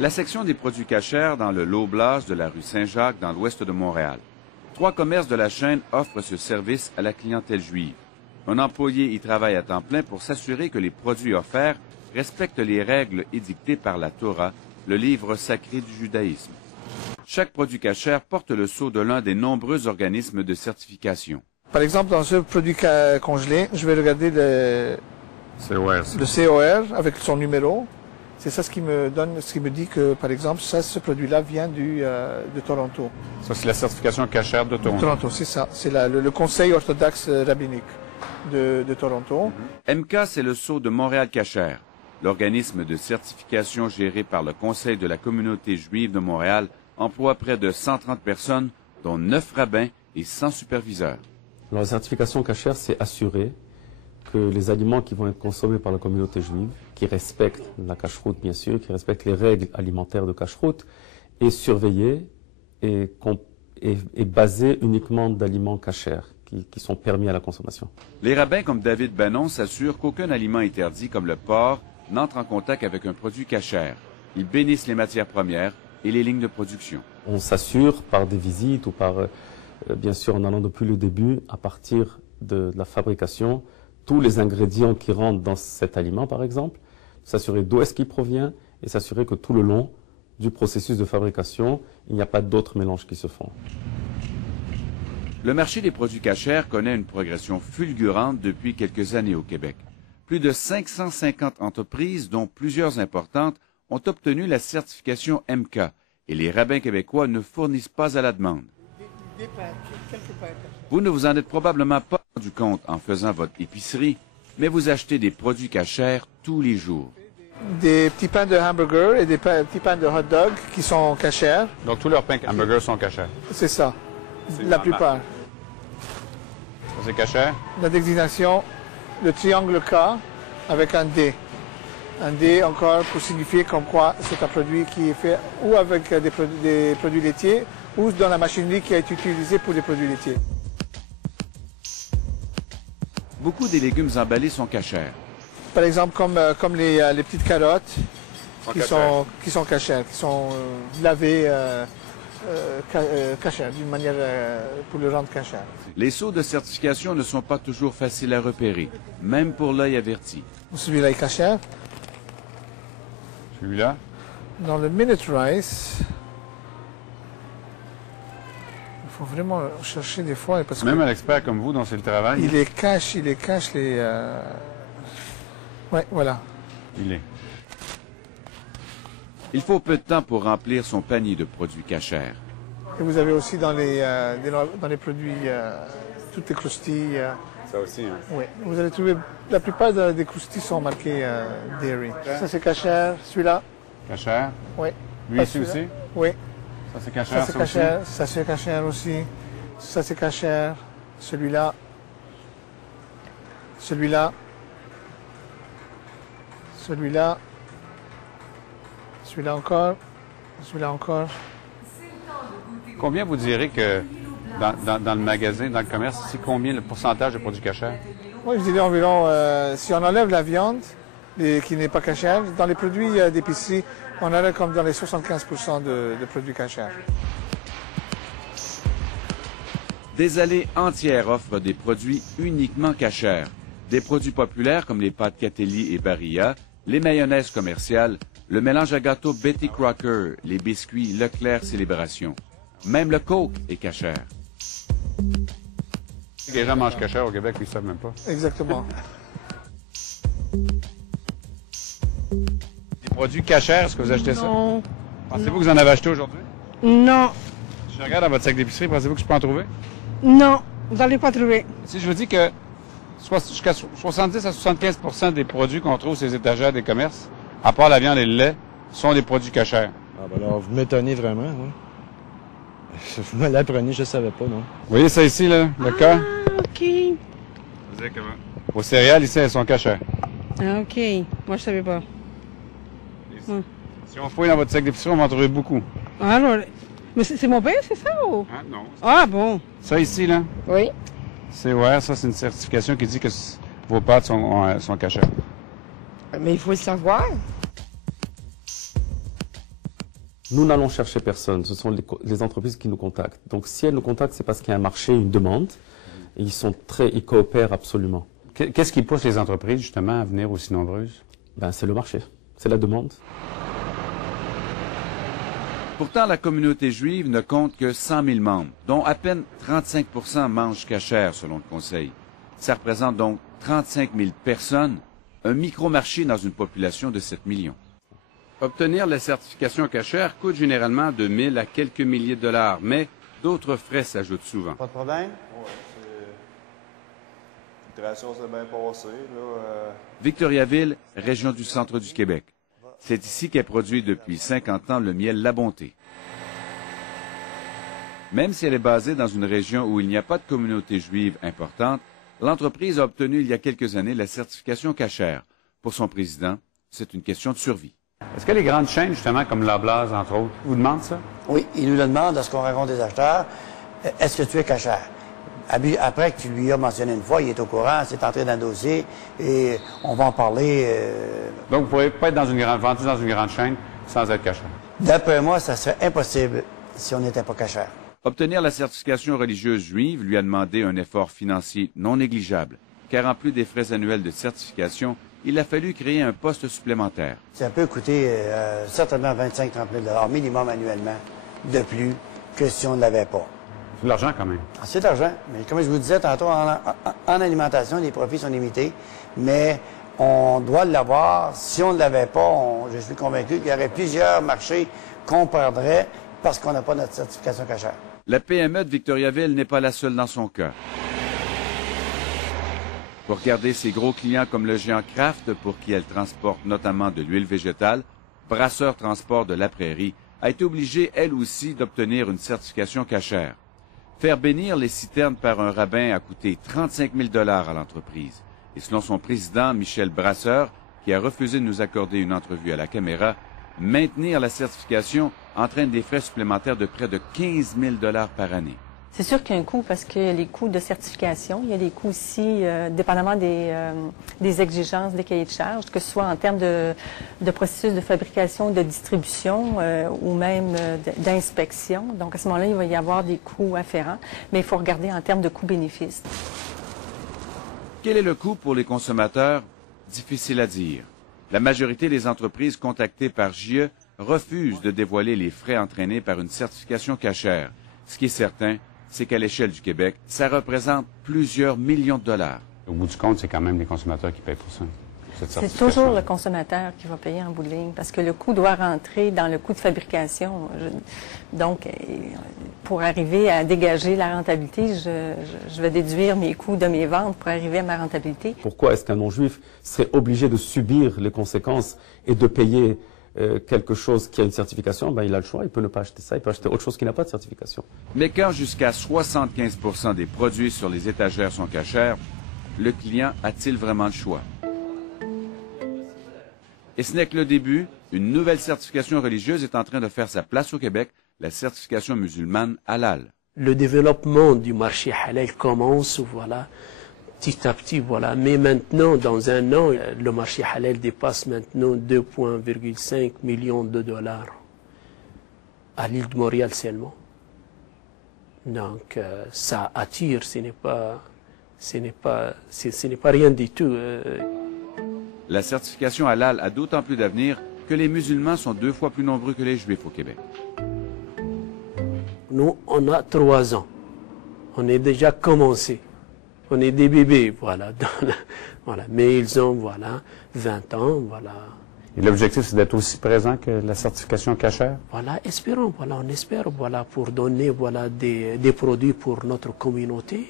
La section des produits cachers dans le Low-Blas de la rue Saint-Jacques dans l'ouest de Montréal. 3 commerces de la chaîne offrent ce service à la clientèle juive. Un employé y travaille à temps plein pour s'assurer que les produits offerts respectent les règles édictées par la Torah, le livre sacré du judaïsme. Chaque produit cacher porte le sceau de l'un des nombreux organismes de certification. Par exemple, dans ce produit congelé, je vais regarder le COR avec son numéro. C'est ça ce qui me dit que, par exemple, ce produit-là vient de Toronto. Ça, c'est la certification cachère de Toronto. Toronto, c'est ça. C'est le Conseil orthodoxe rabbinique de Toronto. MK, c'est le sceau de Montréal Cacher, l'organisme de certification géré par le Conseil de la communauté juive de Montréal emploie près de 130 personnes, dont 9 rabbins et 100 superviseurs. Alors, la certification cachère, c'est assurer que les aliments qui vont être consommés par la communauté juive, qui respectent la cacheroute bien sûr, qui respectent les règles alimentaires de cacheroute, est surveillé et basé uniquement d'aliments cachers qui sont permis à la consommation. Les rabbins comme David Bannon s'assurent qu'aucun aliment interdit comme le porc n'entre en contact avec un produit cacher. Ils bénissent les matières premières et les lignes de production. On s'assure par des visites ou par, bien sûr en allant depuis le début, à partir de la fabrication, tous les ingrédients qui rentrent dans cet aliment par exemple, s'assurer d'où est-ce qu'il provient et s'assurer que tout le long du processus de fabrication, il n'y a pas d'autres mélanges qui se font. Le marché des produits cachers connaît une progression fulgurante depuis quelques années au Québec. Plus de 550 entreprises, dont plusieurs importantes, ont obtenu la certification MK et les rabbins québécois ne fournissent pas à la demande. Vous ne vous en êtes probablement pas rendu compte en faisant votre épicerie, mais vous achetez des produits cachers tous les jours. Des petits pains de hamburger et des petits pains de hot dog qui sont cachers. Donc tous leurs pains hamburgers sont cachers. C'est ça, la plupart. Ça, c'est cachère? La désignation, le triangle K avec un D. Un D encore pour signifier comme quoi c'est un produit qui est fait ou avec des produits laitiers ou dans la machinerie qui a été utilisée pour des produits laitiers. Beaucoup des légumes emballés sont cachers. Par exemple, comme les petites carottes qui sont cachères, qui sont lavées cachères, d'une manière pour le rendre cachère. Les sceaux de certification ne sont pas toujours faciles à repérer, même pour l'œil averti. Celui-là est cachère. Celui-là? Dans le Minute Rice, il faut vraiment chercher des fois. Parce Même que un expert comme vous dont c'est le travail. il les cache les... Ouais, voilà. Il est. Il faut peu de temps pour remplir son panier de produits cachers. Et vous avez aussi dans les produits, toutes les croustilles. Ça aussi, hein? Oui, vous allez trouver, la plupart des croustilles sont marquées dairy. Ça c'est cachère, celui-là. Cachère? Oui. Lui ici aussi? Oui. Ça c'est cachère, ça c'est cachère, ça c'est cachère aussi. Ça c'est cachère, celui-là. Celui-là. Celui-là. Celui-là encore. Celui-là encore. Combien vous direz que dans le magasin, dans le commerce, c'est combien le pourcentage de produits cachers? Moi, je dirais environ, si on enlève la viande qui n'est pas cachère, dans les produits d'épicerie, on aurait comme dans les 75% de produits cachers. Des allées entières offrent des produits uniquement cachers. Des produits populaires comme les pâtes Catelli et Barilla, les mayonnaises commerciales, le mélange à gâteau Betty Crocker, les biscuits Leclerc Célébration. Même le Coke est cachère. Les gens mangent cachère au Québec, ils ne savent même pas. Exactement. Les produits cachers, est-ce que vous achetez ça? Non. Pensez-vous que vous en avez acheté aujourd'hui? Non. Si je regarde dans votre sac d'épicerie, pensez-vous que je peux en trouver? Non. Vous n'allez pas trouver. Si je vous dis que jusqu'à 70 à 75% des produits qu'on trouve sur les étagères des commerces, à part la viande et le lait, sont des produits cachers. Ah ben alors, vous m'étonnez vraiment, oui. Vous me l'apprenez, je ne savais pas, non. Vous voyez ça ici, là, le cas? OK. Vous savez comment? Vos céréales, ici, elles sont cachères. Ah, OK. Moi, je savais pas. Si on fouille dans votre sac d'épicerie, on va en trouver beaucoup. Alors, mais c'est mon père, c'est ça? Ou? Ah, non. Ah, bon. Ça ici, là, Oui. c'est ouais, ça, c'est une certification qui dit que vos pâtes sont cachères. Mais il faut le savoir. Nous n'allons chercher personne, ce sont les entreprises qui nous contactent. Donc si elles nous contactent, c'est parce qu'il y a un marché, une demande, et ils coopèrent absolument. Qu'est-ce qui pousse les entreprises, justement, à venir aussi nombreuses? Ben, c'est le marché, c'est la demande. Pourtant, la communauté juive ne compte que 100 000 membres, dont à peine 35 % mangent cachère, selon le Conseil. Ça représente donc 35 000 personnes, un micro-marché dans une population de 7 millions. Obtenir la certification cachère coûte généralement de 1 000 à quelques milliers de dollars, mais d'autres frais s'ajoutent souvent. Pas de problème? Oui, l'opération s'est bien passée. Victoriaville, région du centre du Québec. C'est ici qu'est produit depuis 50 ans le miel La Bonté. Même si elle est basée dans une région où il n'y a pas de communauté juive importante, l'entreprise a obtenu il y a quelques années la certification cachère. Pour son président, c'est une question de survie. Est-ce que les grandes chaînes, justement, comme Loblaws, entre autres, vous demandent ça? Oui, il nous le demande lorsqu'on rencontre des acheteurs. Est-ce que tu es cachère? Après que tu lui as mentionné une fois, il est au courant, c'est entré dans le dossier et on va en parler. Donc, vous ne pouvez pas être vendu dans une grande chaîne sans être cachère? D'après moi, ça serait impossible si on n'était pas cachère. Obtenir la certification religieuse juive lui a demandé un effort financier non négligeable, car en plus des frais annuels de certification, il a fallu créer un poste supplémentaire. Ça peut coûter certainement 25 000 à 30 000 minimum annuellement de plus que si on ne l'avait pas. C'est de l'argent quand même. C'est de l'argent, mais comme je vous disais tantôt, en alimentation, les profits sont limités, mais on doit l'avoir. Si on ne l'avait pas, je suis convaincu qu'il y aurait plusieurs marchés qu'on perdrait parce qu'on n'a pas notre certification cachère. La PME de Victoriaville n'est pas la seule dans son cas. Pour garder ses gros clients comme le géant Kraft, pour qui elle transporte notamment de l'huile végétale, Brasseur Transport de la Prairie a été obligée, elle aussi, d'obtenir une certification cachère. Faire bénir les citernes par un rabbin a coûté 35 000 $ à l'entreprise. Et selon son président, Michel Brasseur, qui a refusé de nous accorder une entrevue à la caméra, maintenir la certification entraîne des frais supplémentaires de près de 15 000 $ par année. C'est sûr qu'il y a un coût parce qu'il y a les coûts de certification, il y a les coûts aussi, dépendamment des exigences des cahiers de charges, que ce soit en termes de processus de fabrication, de distribution ou même d'inspection. Donc à ce moment-là, il va y avoir des coûts afférents, mais il faut regarder en termes de coûts-bénéfices. Quel est le coût pour les consommateurs? Difficile à dire. La majorité des entreprises contactées par JE refusent de dévoiler les frais entraînés par une certification cachère. Ce qui est certain, c'est qu'à l'échelle du Québec, ça représente plusieurs millions de dollars. Au bout du compte, c'est quand même les consommateurs qui payent pour ça. C'est toujours le consommateur qui va payer en bout de ligne, parce que le coût doit rentrer dans le coût de fabrication. Donc, pour arriver à dégager la rentabilité, je vais déduire mes coûts de mes ventes pour arriver à ma rentabilité. Pourquoi est-ce qu'un non-juif serait obligé de subir les conséquences et de payer quelque chose qui a une certification? Ben, il a le choix, il peut ne pas acheter ça, il peut acheter autre chose qui n'a pas de certification. Mais quand jusqu'à 75 % des produits sur les étagères sont cachers, le client a-t-il vraiment le choix? Et ce n'est que le début. Une nouvelle certification religieuse est en train de faire sa place au Québec, la certification musulmane halal. Le développement du marché halal commence, voilà, petit à petit, voilà. Mais maintenant, dans un an, le marché halal dépasse maintenant 2,5 millions de dollars à l'île de Montréal seulement. Donc, ça attire, ce n'est pas rien du tout. La certification halal a d'autant plus d'avenir que les musulmans sont 2 fois plus nombreux que les juifs au Québec. Nous, on a 3 ans. On est déjà commencé. On est des bébés, voilà. Voilà. Mais ils ont, voilà, 20 ans, voilà. Et l'objectif, c'est d'être aussi présent que la certification cachère? Voilà, espérons, voilà, on espère, voilà, pour donner, voilà, des produits pour notre communauté.